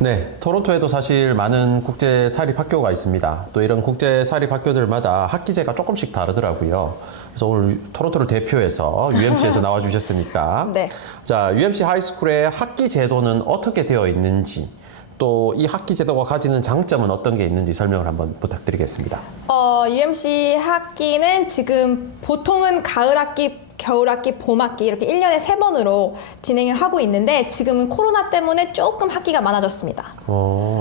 네, 토론토에도 사실 많은 국제 사립학교가 있습니다. 또 이런 국제 사립학교들마다 학기제가 조금씩 다르더라고요. 그래서 오늘 토론토를 대표해서 UMC에서 나와주셨으니까 네. 자, UMC 하이스쿨의 학기 제도는 어떻게 되어 있는지 또 이 학기 제도가 가지는 장점은 어떤 게 있는지 설명을 한번 부탁드리겠습니다. UMC 학기는 지금 보통은 가을 학기, 겨울 학기, 봄 학기 이렇게 1년에 3번으로 진행을 하고 있는데 지금은 코로나 때문에 조금 학기가 많아졌습니다.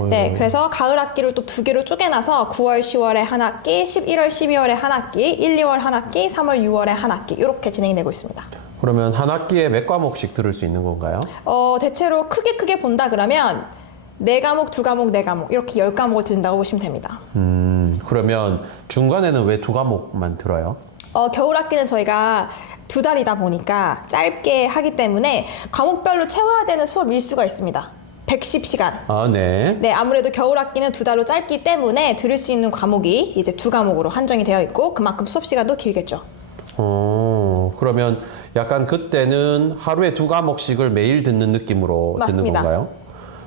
네, 그래서 가을 학기를 또 2개로 쪼개놔서 9월, 10월에 한 학기, 11월, 12월에 한 학기, 1, 2월 한 학기, 3월, 6월에 한 학기 이렇게 진행이 되고 있습니다. 그러면 한 학기에 몇 과목씩 들을 수 있는 건가요? 대체로 크게 본다 그러면 4과목, 2과목, 4과목 이렇게 10과목을 듣는다고 보시면 됩니다. 그러면 중간에는 왜 2과목만 들어요? 겨울 학기는 저희가 2달이다 보니까 짧게 하기 때문에 과목별로 채워야 되는 수업 일수가 있습니다. 110시간. 아, 네. 네, 아무래도 겨울 학기는 2달로 짧기 때문에 들을 수 있는 과목이 이제 2과목으로 한정이 되어 있고 그만큼 수업 시간도 길겠죠. 그러면 약간 그때는 하루에 2과목씩을 매일 듣는 느낌으로 맞습니다. 듣는 건가요?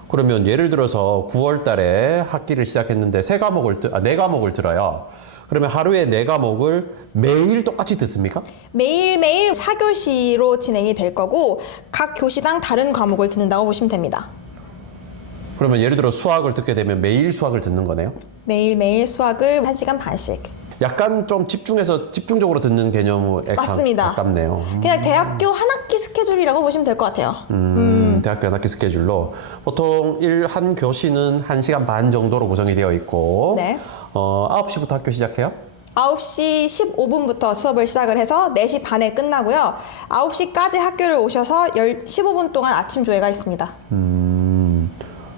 그러면 예를 들어서 9월 달에 학기를 시작했는데 4과목을 들어요. 그러면 하루에 4과목을 매일 똑같이 듣습니까? 매일매일 4교시로 진행이 될 거고 각 교시당 다른 과목을 듣는다고 보시면 됩니다. 그러면 예를 들어 수학을 듣게 되면 매일 수학을 듣는 거네요? 매일매일 수학을 1시간 반씩. 약간 좀 집중적으로 듣는 개념에 맞습니다. 가깝네요. 그냥 대학교 한 학기 스케줄이라고 보시면 될 것 같아요. 대학교 한 학기 스케줄로 보통 한 교시는 1시간 반 정도로 구성이 되어 있고 네. 9시부터 학교 시작해요? 9시 15분부터 수업을 시작을 해서 4시 반에 끝나고요. 9시까지 학교를 오셔서 15분 동안 아침 조회가 있습니다.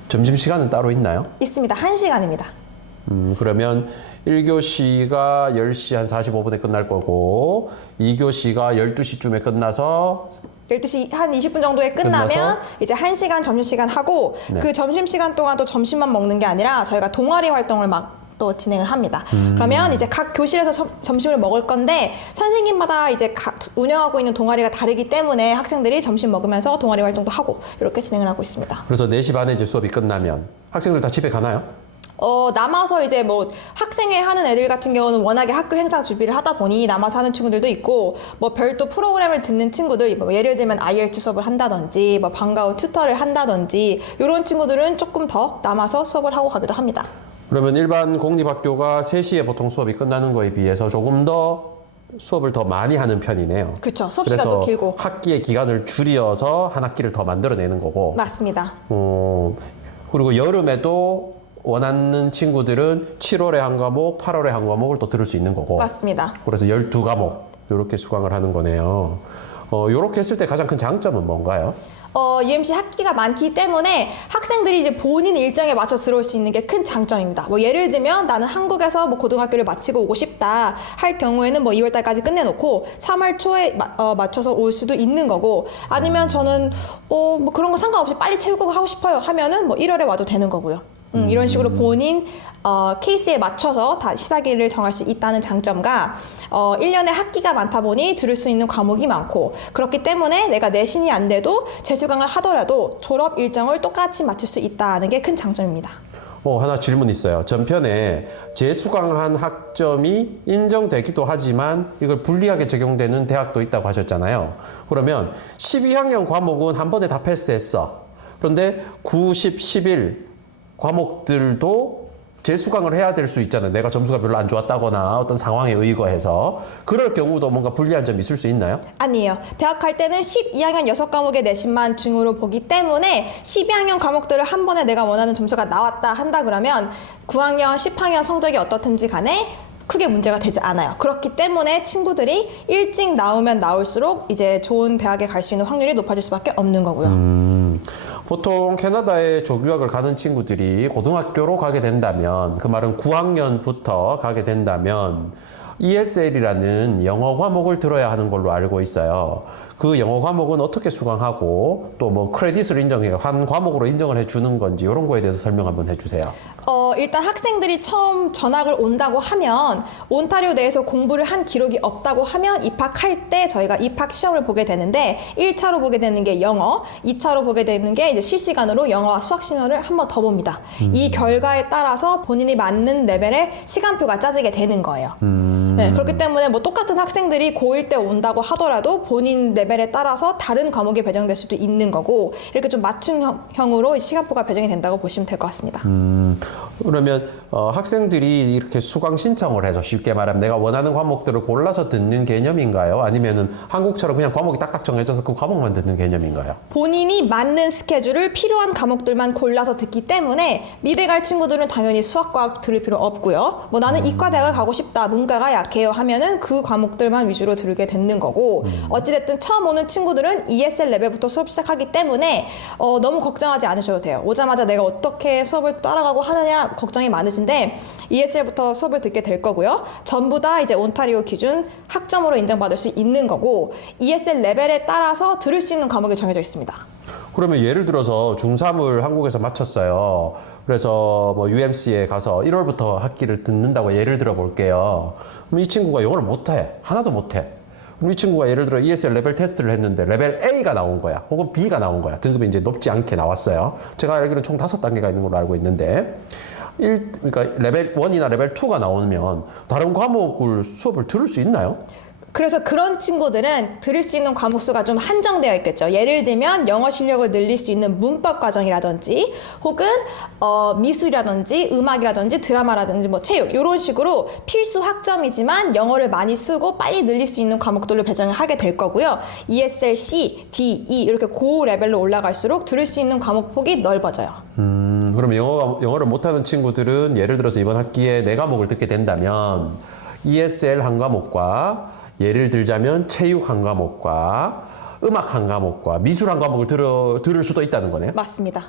점심시간은 따로 있나요? 있습니다. 1시간입니다. 그러면 1교시가 10시 한 45분에 끝날 거고 2교시가 12시쯤에 끝나서 12시 한 20분 정도에 끝나면 끝나서? 이제 1시간 점심시간 하고 네. 그 점심시간 동안 또 점심만 먹는 게 아니라 저희가 동아리 활동을 막 또 진행을 합니다. 그러면 이제 각 교실에서 점심을 먹을 건데 선생님마다 이제 운영하고 있는 동아리가 다르기 때문에 학생들이 점심 먹으면서 동아리 활동도 하고 이렇게 진행을 하고 있습니다. 그래서 4시 반에 이제 수업이 끝나면 학생들 다 집에 가나요? 남아서 이제 뭐 학생회 하는 애들 같은 경우는 워낙에 학교 행사 준비를 하다 보니 남아서 하는 친구들도 있고 뭐 별도 프로그램을 듣는 친구들 뭐 예를 들면 IELTS 수업을 한다든지 뭐 방과 후 튜터를 한다든지 이런 친구들은 조금 더 남아서 수업을 하고 가기도 합니다. 그러면 일반 공립학교가 3시에 보통 수업이 끝나는 거에 비해서 조금 더 수업을 더 많이 하는 편이네요. 그렇죠. 수업 시간도 그래서 길고. 학기의 기간을 줄여서 한 학기를 더 만들어내는 거고. 맞습니다. 그리고 여름에도 원하는 친구들은 7월에 한 과목, 8월에 한 과목을 또 들을 수 있는 거고. 맞습니다. 그래서 12과목 이렇게 수강을 하는 거네요. 이렇게 했을 때 가장 큰 장점은 뭔가요? UMC 학기가 많기 때문에 학생들이 이제 본인 일정에 맞춰 들어올 수 있는 게 큰 장점입니다. 뭐 예를 들면 나는 한국에서 뭐 고등학교를 마치고 오고 싶다 할 경우에는 뭐 2월 달까지 끝내놓고 3월 초에 맞춰서 올 수도 있는 거고 아니면 저는 뭐 그런 거 상관없이 빨리 채우고 하고 싶어요 하면은 뭐 1월에 와도 되는 거고요. 이런 식으로 본인 케이스에 맞춰서 다 시작일을 정할 수 있다는 장점과 1년에 학기가 많다 보니 들을 수 있는 과목이 많고 그렇기 때문에 내가 내신이 안 돼도 재수강을 하더라도 졸업 일정을 똑같이 맞출 수 있다는 게 큰 장점입니다. 하나 질문 있어요. 전편에 재수강한 학점이 인정되기도 하지만 이걸 불리하게 적용되는 대학도 있다고 하셨잖아요. 그러면 12학년 과목은 한 번에 다 패스했어. 그런데 9, 10, 11 과목들도 재수강을 해야 될 수 있잖아요. 내가 점수가 별로 안 좋았다거나 어떤 상황에 의거해서 그럴 경우도 뭔가 불리한 점이 있을 수 있나요? 아니에요. 대학 갈 때는 12학년 6과목의 내신만 중으로 보기 때문에 12학년 과목들을 한 번에 내가 원하는 점수가 나왔다 한다 그러면 9학년, 10학년 성적이 어떻든지 간에 크게 문제가 되지 않아요. 그렇기 때문에 친구들이 일찍 나오면 나올수록 이제 좋은 대학에 갈 수 있는 확률이 높아질 수밖에 없는 거고요. 보통 캐나다에 조교학을 가는 친구들이 고등학교로 가게 된다면 그 말은 9학년부터 가게 된다면 ESL이라는 영어 과목을 들어야 하는 걸로 알고 있어요. 그 영어 과목은 어떻게 수강하고 또 뭐 크레딧을 인정해 한 과목으로 인정을 해주는 건지 이런 거에 대해서 설명 한번 해주세요. 일단 학생들이 처음 전학을 온다고 하면 온타리오 내에서 공부를 한 기록이 없다고 하면 입학할 때 저희가 입학 시험을 보게 되는데 1차로 보게 되는 게 영어, 2차로 보게 되는 게 이제 실시간으로 영어와 수학 시험을 한 번 더 봅니다. 이 결과에 따라서 본인이 맞는 레벨의 시간표가 짜지게 되는 거예요. 네, 그렇기 때문에 뭐 똑같은 학생들이 고1 때 온다고 하더라도 본인 레벨에 따라서 다른 과목이 배정될 수도 있는 거고 이렇게 좀 맞춤형으로 시간표가 배정이 된다고 보시면 될 것 같습니다. 그러면 학생들이 이렇게 수강 신청을 해서 쉽게 말하면 내가 원하는 과목들을 골라서 듣는 개념인가요? 아니면은 한국처럼 그냥 과목이 딱딱 정해져서 그 과목만 듣는 개념인가요? 본인이 맞는 스케줄을 필요한 과목들만 골라서 듣기 때문에 미대 갈 친구들은 당연히 수학과학 들을 필요 없고요. 뭐 나는 이과대학을 가고 싶다, 문과가 약해요 하면은 그 과목들만 위주로 들게 되는 거고 어찌됐든 처음 오는 친구들은 ESL 레벨부터 수업 시작하기 때문에 너무 걱정하지 않으셔도 돼요. 오자마자 내가 어떻게 수업을 따라가고 하느냐 걱정이 많으신데 ESL부터 수업을 듣게 될 거고요. 전부 다 이제 온타리오 기준 학점으로 인정받을 수 있는 거고 ESL 레벨에 따라서 들을 수 있는 과목이 정해져 있습니다. 그러면 예를 들어서 중3을 한국에서 마쳤어요. 그래서 뭐 UMC에 가서 1월부터 학기를 듣는다고 예를 들어 볼게요. 그럼 이 친구가 영어를 못해. 하나도 못해. 그럼 이 친구가 예를 들어 ESL 레벨 테스트를 했는데 레벨 A가 나온 거야. 혹은 B가 나온 거야. 등급이 이제 높지 않게 나왔어요. 제가 알기로는 총 5단계가 있는 걸로 알고 있는데 그러니까 레벨 1이나 레벨 2가 나오면 다른 과목을 수업을 들을 수 있나요? 그래서 그런 친구들은 들을 수 있는 과목 수가 좀 한정되어 있겠죠. 예를 들면 영어 실력을 늘릴 수 있는 문법 과정이라든지 혹은 미술이라든지 음악이라든지 드라마라든지 뭐 체육 이런 식으로 필수 학점이지만 영어를 많이 쓰고 빨리 늘릴 수 있는 과목들로 배정을 하게 될 거고요. ESL C, D, E 이렇게 고 레벨로 올라갈수록 들을 수 있는 과목 폭이 넓어져요. 그럼 영어를 못하는 친구들은 예를 들어서 이번 학기에 4과목을 듣게 된다면 ESL 한 과목과 예를 들자면 체육 한 과목과 음악 한 과목과 미술 한 과목을 들을 수도 있다는 거네요. 맞습니다.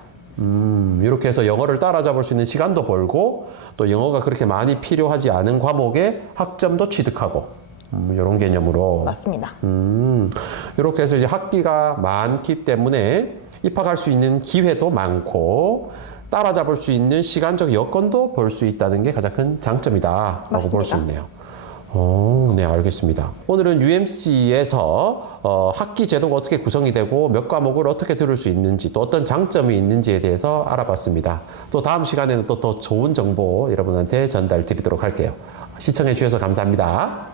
이렇게 해서 영어를 따라잡을 수 있는 시간도 벌고 또 영어가 그렇게 많이 필요하지 않은 과목에 학점도 취득하고 이런 개념으로. 맞습니다. 이렇게 해서 이제 학기가 많기 때문에 입학할 수 있는 기회도 많고 따라잡을 수 있는 시간적 여건도 볼 수 있다는 게 가장 큰 장점이다라고 볼 수 있네요. 네, 알겠습니다. 오늘은 UMC에서 학기 제도가 어떻게 구성이 되고 몇 과목을 어떻게 들을 수 있는지 또 어떤 장점이 있는지에 대해서 알아봤습니다. 또 다음 시간에는 또 더 좋은 정보 여러분한테 전달 드리도록 할게요. 시청해 주셔서 감사합니다.